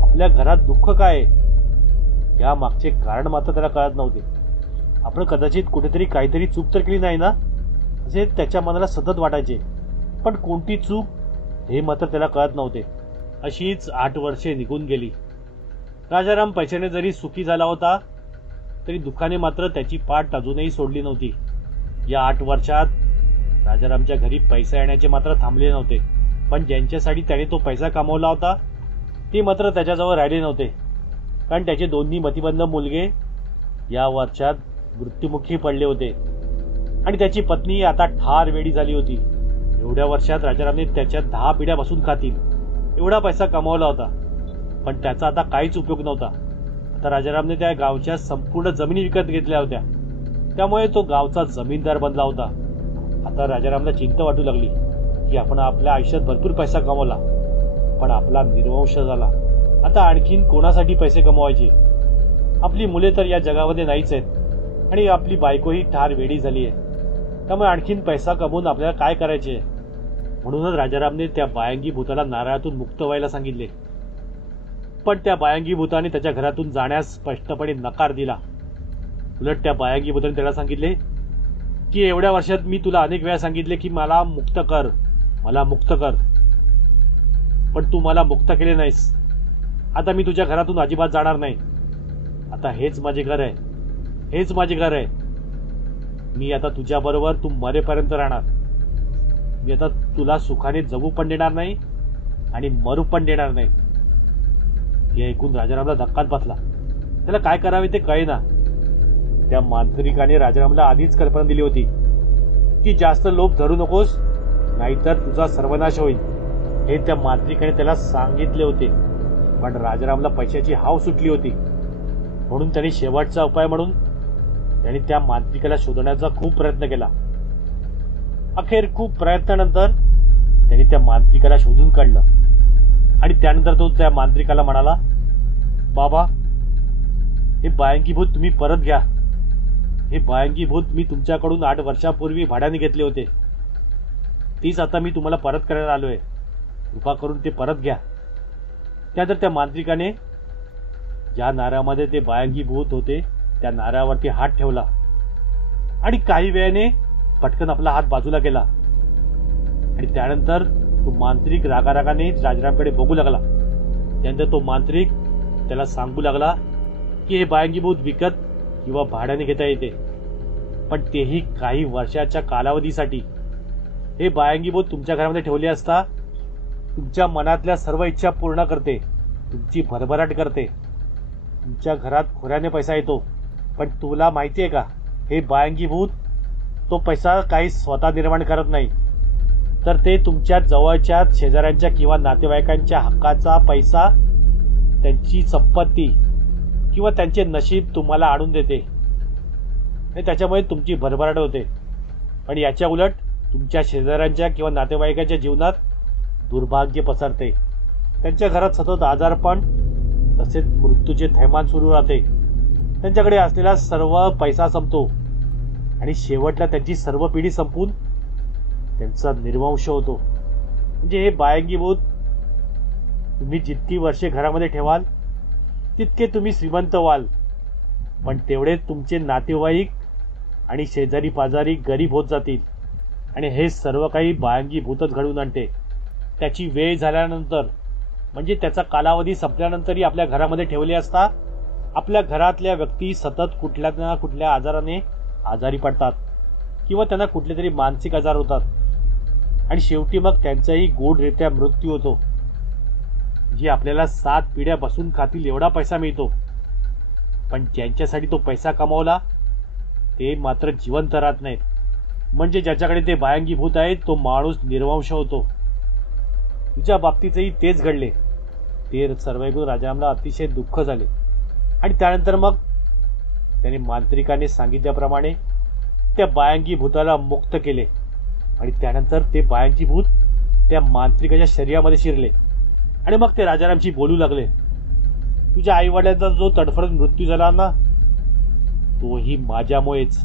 आपल्या घरात दुःख काय आहे? या मागचे कारण मात्र त्याला कळत नव्हते. आपण कदाचित कुठेतरी काहीतरी चूक तर केली नाही ना, असे त्याच्या मनाला सतत वाटायचे. पण कोणती चूक हे मात्र त्याला कळत नव्हते. अशीच 8 वर्षे निघून गेली. राजाराम पैशाने जरी सुखी झाला होता तरी दुःखाने मात्र त्याची पाठ अजूनही सोडली नव्हती. या 8 वर्षात राजारामच्या घरी पैसा येण्याचे मात्र थांबले नव्हते. पण ज्यांच्यासाठी त्याने तो पैसा कमावला होता ते मात्र त्याच्याजवळ राहिले नव्हते, कारण त्याचे दोन्ही मतिमंद मुलगे या वर्षात मृत्युमुखी पडले होते आणि त्याची पत्नी आता ठार वेडी झाली होती. एवढ्या वर्षात राजारामने त्याच्या 10 पिढ्या बसून खातील एवढा पैसा कमावला होता, पण त्याचा आता काहीच उपयोग नव्हता. आता राजारामने त्या गावच्या संपूर्ण जमिनी विकत घेतल्या होत्या, त्यामुळे तो गावचा जमीनदार बनला होता. आता राजारामला चिंता वाटू लागली की आपण आपल्या आयुष्यात भरपूर पैसा कमावला, पण आपला निर्वंश झाला. आता आणखीन कोणासाठी पैसे कमवायचे? आपली मुले तर या जगामध्ये नाहीच आहेत आणि आपली बायकोही ठार वेडी झाली आहे. त्यामुळे आणखीन पैसा कमवून आपल्याला काय करायचे? म्हणूनच राजारामने त्या बायांगी भूताला नारळातून मुक्त व्हायला सांगितले. पण त्या बायांगी भूताने त्याच्या घरातून जाण्यास स्पष्टपणे नकार दिला. उलट त्या बायांगी भूताने त्याला सांगितले की एवढ्या वर्षात मी तुला अनेक वेळा सांगितले की मला मुक्त कर, मला मुक्त कर, पण तू मला मुक्त केले नाहीस. आता मी तुझ्या घरातून अजिबात जाणार नाही. आता हेच माझे घर आहे, हेच माझे घर आहे. मी आता तुझ्या बरोबर तू मरेपर्यंत राहणार. मी आता तुला सुखाने जगू पण देणार नाही आणि मरू पण देणार नाही. हे ऐकून राजारामला धक्काच बसला. त्याला काय करावे ते कळेना. त्या मांत्रिकाने राजारामला आधीच कल्पना दिली होती की जास्त लोभ धरू नकोस, नाहीतर तुझा सर्वनाश होईल. हे त्या मांत्रिकाने त्याला सांगितले होते. पण राजारामला पैशाची हाव सुटली होती. म्हणून त्यांनी शेवटचा उपाय म्हणून त्यांनी त्या मांत्रिकाला शोधण्याचा खूप प्रयत्न केला. अखेर खूप प्रयत्नानंतर त्यांनी त्या मांत्रिकाला शोधून काढलं. आणि त्यानंतर तो त्या मांत्रिकाला म्हणाला, बाबा, हे बायंगी भूत तुम्ही परत घ्या. हे बायंगी भूत मी तुमच्याकडून 8 वर्षापूर्वी भाड्याने घेतले होते. तीच आता मी तुम्हाला परत करायला आलोय. कृपा करून ते परत घ्या. त्यानंतर त्या मांत्रिकाने ज्या नाऱ्यामध्ये ते बायंगी भूत होते त्या नाऱ्यावरती हात ठेवला आणि काही वेळाने पटकन आपला हात बाजूला केला. आणि त्यानंतर तो मांत्रिक रागारागाने राजारामकडे बघू लागला. त्यानंतर तो मांत्रिक त्याला सांगू लागला की हे बायंगी भूत विकत किंवा भाड्याने घेता येते, पण तेही काही वर्षाच्या कालावधीसाठी. हे बायंगी भूत तुमच्या घरामध्ये ठेवले असता तुमच्या मनातल्या सर्व इच्छा पूर्ण करते, तुमची भरभराट करते. तुमच्या घरात खोऱ्याने पैसा येतो. पण तुला माहिती आहे का, हे बायंगी भूत तो पैसा काही स्वतः निर्माण करत नाही, तर ते तुमच्या जवळच्या शेजाऱ्यांच्या किंवा नातेवाईकांच्या हक्काचा पैसा, त्यांची संपत्ती किंवा त्यांचे नशीब तुम्हाला आणून देते. आणि त्याच्यामुळे तुमची भरभराट होते. पण याच्या उलट तुमच्या शेजाऱ्यांच्या किंवा नातेवाईकांच्या जीवनात दुर्भाग्य पसरते. त्यांच्या घरात सतत आजारपण तसेच मृत्यूचे थैमान सुरू राहते. त्यांच्याकडे असलेला सर्व पैसा संपतो आणि शेवटला त्यांची सर्व पिढी संपून त्यांचा निर्वंश होतो. म्हणजे हे बायंगी भूत तुम्ही जितकी वर्षे घरामध्ये ठेवाल तितके तुम्ही श्रीमंत व्हाल, पण तेवढे तुमचे नातेवाईक आणि शेजारी पाजारी गरीब होत जातील. आणि हे सर्व काही बायंगी भूतच घडवून आणते. त्याची वेळ झाल्यानंतर, म्हणजे त्याचा कालावधी संपल्यानंतरही आपल्या घरामध्ये ठेवले असता आपल्या घरातल्या व्यक्ती सतत कुठल्या ना कुठल्या आजाराने आजारी पडतात किंवा त्यांना कुठले तरी मानसिक आजार होतात. आणि शेवटी मग त्यांचाही गोडरित्या मृत्यू होतो. जी आपल्याला 7 पिढ्या बसून खातील एवढा पैसा मिळतो, पण ज्यांच्यासाठी तो पैसा कमावला ते मात्र जिवंत राहत नाहीत. म्हणजे ज्याच्याकडे ते बायंगी भूत आहे तो माणूस निर्वंश होतो. तुझ्या बाबतीतही तेच घडले. ते सर्व ऐकून राजारामला अतिशय दुःख झाले. आणि त्यानंतर मग त्याने मांत्रिकाने सांगितल्याप्रमाणे त्या बायंगी भूताला मुक्त केले. आणि त्यानंतर ते बायंगी भूत त्या मांत्रिकाच्या शरीरामध्ये शिरले. आणि मग ते राजारामशी बोलू लागले, तुझ्या आईवडिलांचा जो तडफडत मृत्यू झाला ना, तोही माझ्यामुळेच.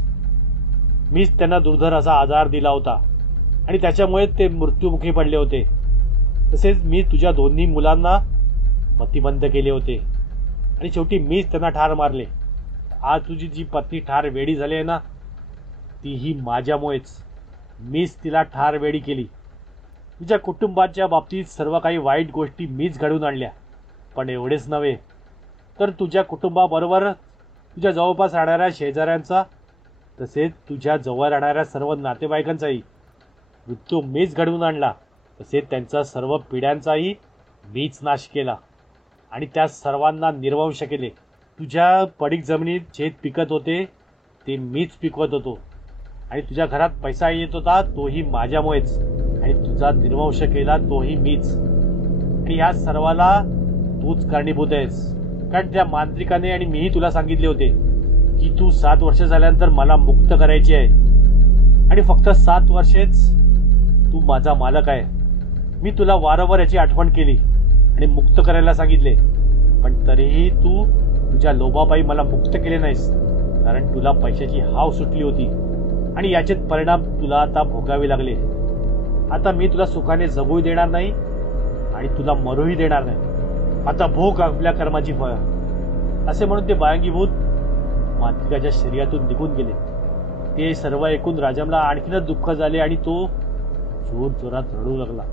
मीच त्यांना दुर्धर असा आजार दिला होता आणि त्याच्यामुळे ते मृत्युमुखी पडले होते. तसेच मी तुझ्या दोन्ही मुलांना मतिमंद केले होते आणि शेवटी मीच त्यांना ठार मारले. आज तुझी जी पत्नी ठार वेडी झाली आहे ना, तीही माझ्यामुळेच. मीच तिला ठार वेडी केली. तुझ्या कुटुंबाच्या बाबतीत सर्व काही वाईट गोष्टी मीच घडवून आणल्या. पण एवढेच नव्हे, तर तुझ्या कुटुंबाबरोबर तुझ्या जवळपास राहणाऱ्या शेजाऱ्यांचा तसेच तुझ्या जवळ राहणाऱ्या सर्व नातेवाईकांचाही मृत्यू मीच घडवून आणला. तसेच त्यांचा सर्व पिढ्यांचाही मीच नाश केला आणि त्या सर्वांना निर्वंश केले. तुझ्या पडीक जमिनीत शेत पिकत होते ते मीच पिकवत होतो आणि तुझ्या घरात पैसा येत होता तोही माझ्यामुळेच. आणि तुझा निर्वंश केला तोही मीच. आणि ह्या सर्वाला तूच कारणीभूत आहेस. कारण त्या मांत्रिकाने आणि मीही तुला सांगितले होते की तू 7 वर्ष झाल्यानंतर मला मुक्त करायची आहे आणि फक्त 7 वर्षेच तू माझा मालक आहे. मी तुला वारंवार याची आठवण केली आणि मुक्त करायला सांगितले, पण तरीही तू तुझ्या लोभापायी मला मुक्त केले नाहीस. कारण तुला पैशाची हाव सुटली होती आणि याचे परिणाम तुला आता भोगावे लागले. आता मी तुला सुखाने जगूही देणार नाही आणि तुला मरूही देणार नाही. आता भोग आपल्या कर्माची फळ. असे म्हणून ते बायंगी भूत मांत्रिकाच्या शरीरातून निघून गेले. ते सर्व ऐकून राजारामला आणखीनच दुःख झाले आणि तो जोर जोरात रडू लागला.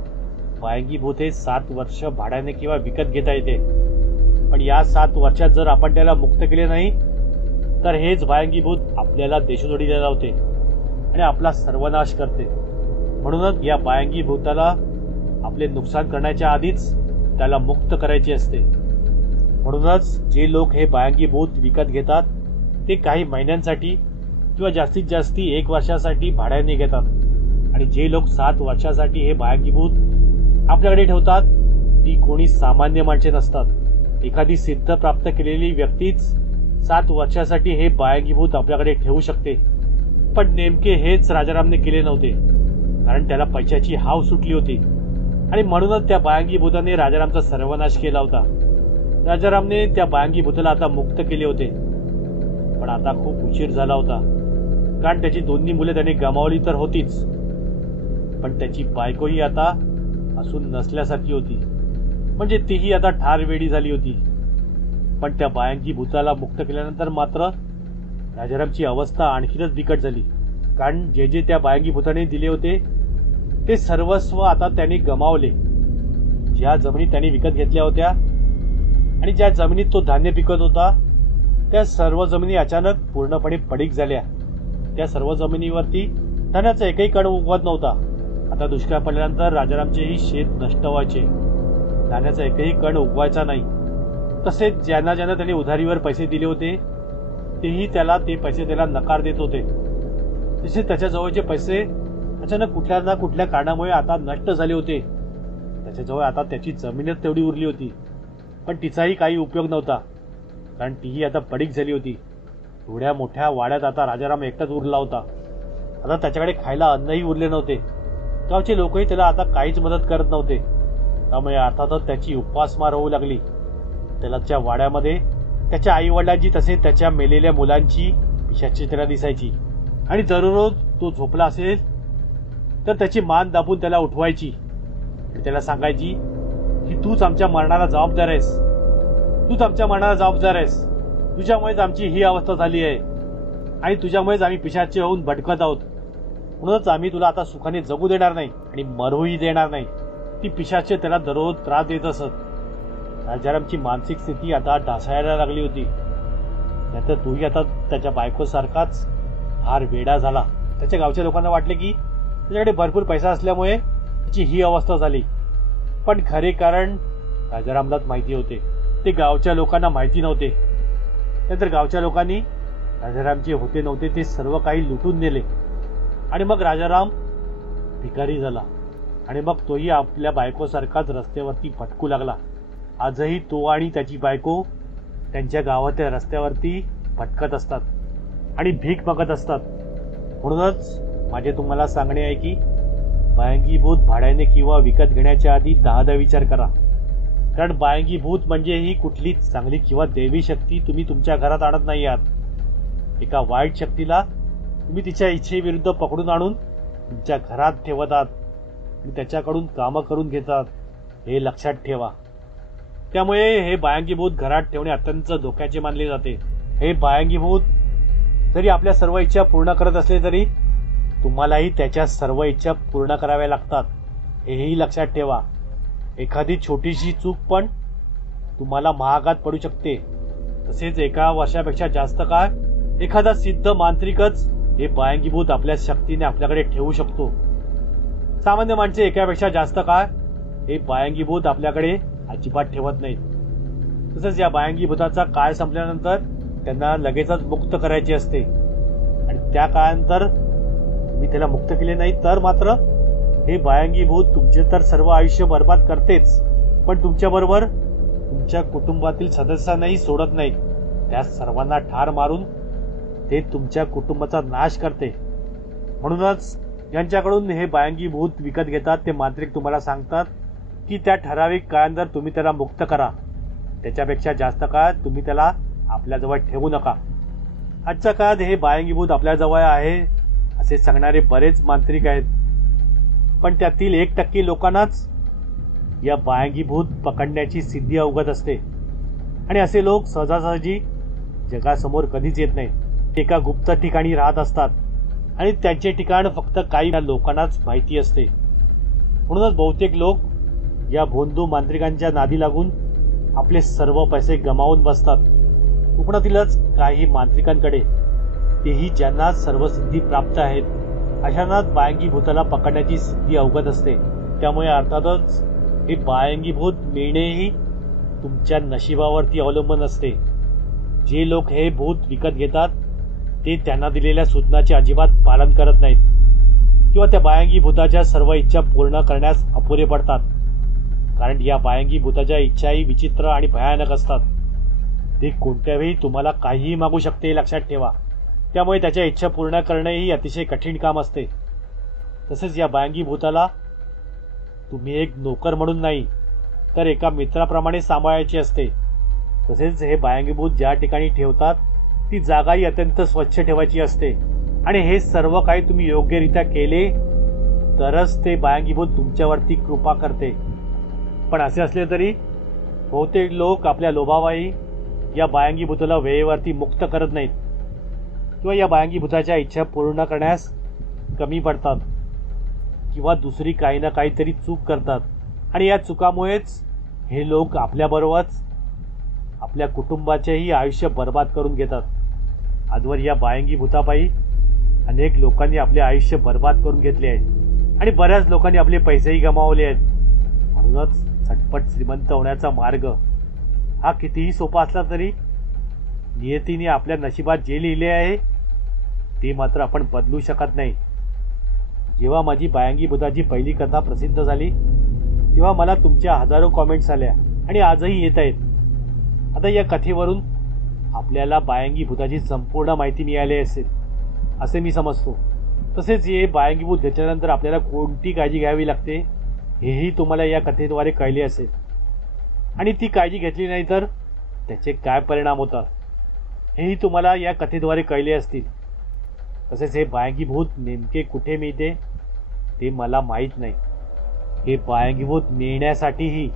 बायंगी भूत हे 7 वर्ष भाड्याने किंवा विकत घेता येते, पण या 7 वर्षात जर आपण त्याला मुक्त केले नाही तर हेच भयंगी भूत आपल्याला देशोधडी द्यायला होते आणि आपला सर्वनाश करते. म्हणूनच या भयंगी भूताला आपले नुकसान करण्याच्या आधीच त्याला मुक्त करायचे असते. म्हणूनच जे लोक हे भयंगी भूत विकत घेतात ते काही महिन्यांसाठी किंवा जास्तीत जास्त 1 वर्षासाठी भाड्याने घेतात आणि जे लोक 7 वर्षासाठी हे भयंगी भूत आपल्याकडे ठेवतात ती कोणी सामान्य माणसे नसतात. एखादी सिद्ध प्राप्त केलेली व्यक्तीच 7 वर्षासाठी हे भयंगी भूत आपल्याकडे ठेवू शकते. पण नेमके हेच राजारामने केले नव्हते, कारण त्याला पैशाची हाव सुटली होती आणि म्हणूनच त्या भयंगी भूताने राजारामचा सर्वनाश केला होता. राजारामने त्या भयंगी भूताला आता मुक्त केले होते, पण आता खूप उशीर झाला होता, कारण त्याची दोन्ही मुले त्याने गमावली तर होतीच, पण त्याची बायकोही आता असून नसल्यासारखी होती. म्हणजे तीही आता ठार वेडी झाली होती. पण त्या भयंगी भूताला मुक्त केल्यानंतर मात्र राजारामची अवस्था आणखीनच बिकट झाली, कारण जे जे त्या भयंगी भूताने दिले होते ते सर्वस्व आता त्याने गमावले. ज्या जमिनी त्याने विकत घेतल्या होत्या आणि ज्या जमिनीत तो धान्य पिकत होता त्या सर्व जमिनी अचानक पूर्णपणे पडीक झाल्या. त्या सर्व जमिनीवरती धान्याचा एकही कण उगवत नव्हता. आता दुष्काळ पडल्यानंतर राजारामचेही शेत नष्ट व्हायचे, धान्याचा एकही कण उगवायचा नाही. तसेच ज्यांना ज्यांना त्याने उधारीवर पैसे दिले होते तेही त्याला ते पैसे त्याला नकार देत होते. तसेच त्याच्याजवळचे पैसे अचानक कुठल्या ना कुठल्या कारणामुळे आता नष्ट झाले होते. त्याच्याजवळ आता त्याची जमीनच तेवढी उरली होती, पण तिचाही काही उपयोग नव्हता, कारण तीही आता पडीक झाली होती. एवढ्या मोठ्या वाड्यात आता राजाराम एकटाच उरला होता. आता त्याच्याकडे खायला अन्नही उरले नव्हते. गावचे लोकही त्याला आता काहीच मदत करत नव्हते. त्यामुळे अर्थातच त्याची उपासमार होऊ लागली. त्याला त्या वाड्यामध्ये त्याच्या आई वडिलांची तसेच त्याच्या मेलेल्या मुलांची पिशाची त्याला दिसायची आणि दररोज तो झोपला असेल तर त्याची मान दाबून त्याला उठवायची आणि त्याला सांगायची की तूच आमच्या मरणाला जबाबदार आहेस, तूच आमच्या मरणाला जबाबदार आहेस, तुझ्यामुळेच आमची ही अवस्था झाली आहे आणि तुझ्यामुळेच आम्ही पिशाचे होऊन भटकत आहोत. म्हणूनच आम्ही तुला आता सुखाने जगू देणार नाही आणि मरूही देणार नाही. ती पिशाचे त्याला दररोज त्रास देत असत. राजारामची मानसिक स्थिती आता ढासळायला लागली होती. नाहीतर तोही आता त्याच्या बायकोसारखाच फार वेडा झाला. त्याच्या गावच्या लोकांना वाटले की त्याच्याकडे भरपूर पैसा असल्यामुळे त्याची ही अवस्था झाली, पण खरे कारण राजारामलाच माहिती होते. ते गावच्या लोकांना माहिती नव्हते. नंतर गावच्या लोकांनी राजारामचे होते नव्हते ते सर्व काही लुटून नेले आणि मग राजाराम भिकारी झाला आणि मग तोही आपल्या बायकोसारखाच रस्त्यावरती भटकू लागला. आजही तो आणि त्याची बायको त्यांच्या गावाच्या रस्त्यावरती भटकत असतात आणि भीक मागत असतात. म्हणूनच माझे तुम्हाला सांगणे आहे की भयंगी भूत भाड्याने किंवा विकत घेण्याच्या आधी 10दा विचार करा, कारण भयंगी भूत म्हणजे ही कुठली चांगली किंवा देवी शक्ती तुम्ही तुमच्या घरात आणत नाही आहात. एका वाईट शक्तीला तुम्ही तिच्या इच्छेविरुद्ध पकडून आणून तुमच्या घरात ठेवतात आणि त्याच्याकडून कामं करून घेतात, हे लक्षात ठेवा. त्यामुळे हे भयंगी भूत घरात ठेवणे अत्यंत धोक्याचे मानले जाते. हे भयंगी भूत जरी आपल्या सर्व इच्छा पूर्ण करत असले तरी तुम्हालाही त्याच्या सर्व इच्छा पूर्ण कराव्या लागतात, हेही लक्षात ठेवा. एखादी छोटीशी चूक पण तुम्हाला महागात पडू शकते. तसेच एका वर्षापेक्षा जास्त काळ एखादा सिद्ध मांत्रिकच हे भयंगी भूत आपल्या शक्तीने आपल्याकडे ठेवू शकतो. सामान्य माणसे एकापेक्षा जास्त काळ हे भयंगी भूत आपल्याकडे अजिबात ठेवत नाहीत. तसंच या भयंगी भूताचा काळ संपल्यानंतर त्यांना लगेचच मुक्त करायचे असते आणि त्या काळानंतर मी त्याला मुक्त केले नाही तर मात्र हे भयंगी भूत तुमचे तर सर्व आयुष्य बर्बाद करतेच, पण तुमच्याबरोबर तुमच्या कुटुंबातील सदस्यांनाही सोडत नाही. त्या सर्वांना ठार मारून ते तुमच्या कुटुंबाचा नाश करते. म्हणूनच ज्यांच्याकडून हे भयंगी भूत विकत घेतात ते मांत्रिक तुम्हाला सांगतात की त्या ठराविक काळानंतर तुम्ही त्याला मुक्त करा. त्याच्यापेक्षा जास्त काळ तुम्ही त्याला आपल्याजवळ ठेवू नका. आजच्या काळात हे भयंगी भूत आपल्याजवळ आहे असे सांगणारे बरेच मांत्रिक आहेत, पण त्यातील 1% लोकांनाच या भयंगी भूत पकडण्याची सिद्धी अवगत असते आणि असे लोक सहजासहजी जगासमोर कधीच येत नाहीत. एका गुप्त ठिकाणी राहत असतात आणि त्यांचे ठिकाण फक्त काही लोकांनाच माहिती असते. म्हणूनच बहुतेक लोक या भोंदू मांत्रिकांच्या नादी लागून आपले सर्व पैसे गमावून बसतात. कोकणातीलच काही मांत्रिकांकडे, तेही ज्यांना सर्व सिद्धी प्राप्त आहेत, अशांना बायंगी भूताला पकडण्याची सिद्धी अवगत असते. त्यामुळे अर्थातच हे बायंगी भूत मिळणेही तुमच्या नशिबावरती अवलंबून असते. जे लोक हे भूत विकत घेतात ते त्यांना दिलेल्या सूचनाचे अजिबात पालन करत नाहीत किंवा त्या बायंगी भूताच्या सर्व इच्छा पूर्ण करण्यास अपुरे पडतात. कारण या बायंगी भूताच्या इच्छाही विचित्र आणि भयानक असतात. ते कोणत्यावेळी तुम्हाला काहीही मागू शकते, लक्षात ठेवा. त्यामुळे त्याच्या इच्छा पूर्ण करणेही अतिशय कठीण काम असते. तसेच या बायंगी भूताला तुम्ही एक नोकर म्हणून नाही तर एका मित्राप्रमाणे सांभाळायचे असते. तसेच हे बायंगी भूत ज्या ठिकाणी ठेवतात ती जागाही अत्यंत स्वच्छ ठेवायची असते. आणि हे सर्व काही तुम्ही योग्यरित्या केले तरच ते बायंगी भूत तुमच्यावरती कृपा करते. पण असे असले तरी बहुतेक लोक आपल्या लोभावाई या बायंगी भूताला वेळेवरती मुक्त करत नाहीत किंवा या बायंगी भूताच्या इच्छा पूर्ण करण्यास कमी पडतात किंवा दुसरी काही ना काहीतरी चूक करतात. आणि या चुकामुळेच हे लोक आपल्याबरोबरच आपल्या कुटुंबाचेही आयुष्य बर्बाद करून घेतात. आजवर या बायंगी भूतापायी अनेक लोकांनी आपले आयुष्य बर्बाद करून घेतले आहे आणि बऱ्याच लोकांनी आपले पैसेही गमावले आहेत. म्हणूनच झटपट श्रीमंत होण्याचा मार्ग हा कितीही सोपा असला तरी नियतीने आपल्या नशिबात जे लिहिले आहे ते मात्र आपण बदलू शकत नाही. जेव्हा माझी बायंगी भूताची पहिली कथा प्रसिद्ध झाली तेव्हा मला तुमच्या हजारो कॉमेंट्स आल्या आणि आजही येत आहेत. आता या कथेवरून आपल्याला बायंगी भूताची संपूर्ण माहिती मिळाली असेल असे मी समजतो. तसेच हे बायंगी भूत घेतल्यानंतर आपल्याला कोणती काळजी घ्यावी लागते हेही तुम्हाला या कथेद्वारे कळले असेल. आणि ती काळजी घेतली नाही तर त्याचे काय परिणाम होतात हेही तुम्हाला या कथेद्वारे कळले असतील. तसेच हे बायंगी भूत नेमके कुठे मिळते ते मला माहीत नाही. हे बायंगी भूत मिळण्यासाठीही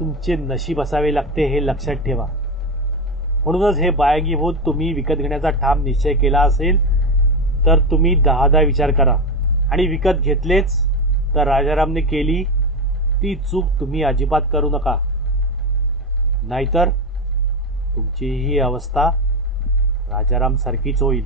तुमचे नशीब असावे लागते हे लक्षात ठेवा. म्हणूनच हे बायंगी भूत तुम्ही विकत घेण्याचा ठाम निश्चय केला असेल तर तुम्ही 10दा विचार करा आणि विकत घेतलेच तर राजारामने केली ती चूक तुम्ही अजिबात करू नका. नाहीतर तुमची ही अवस्था राजाराम सारखीच होईल.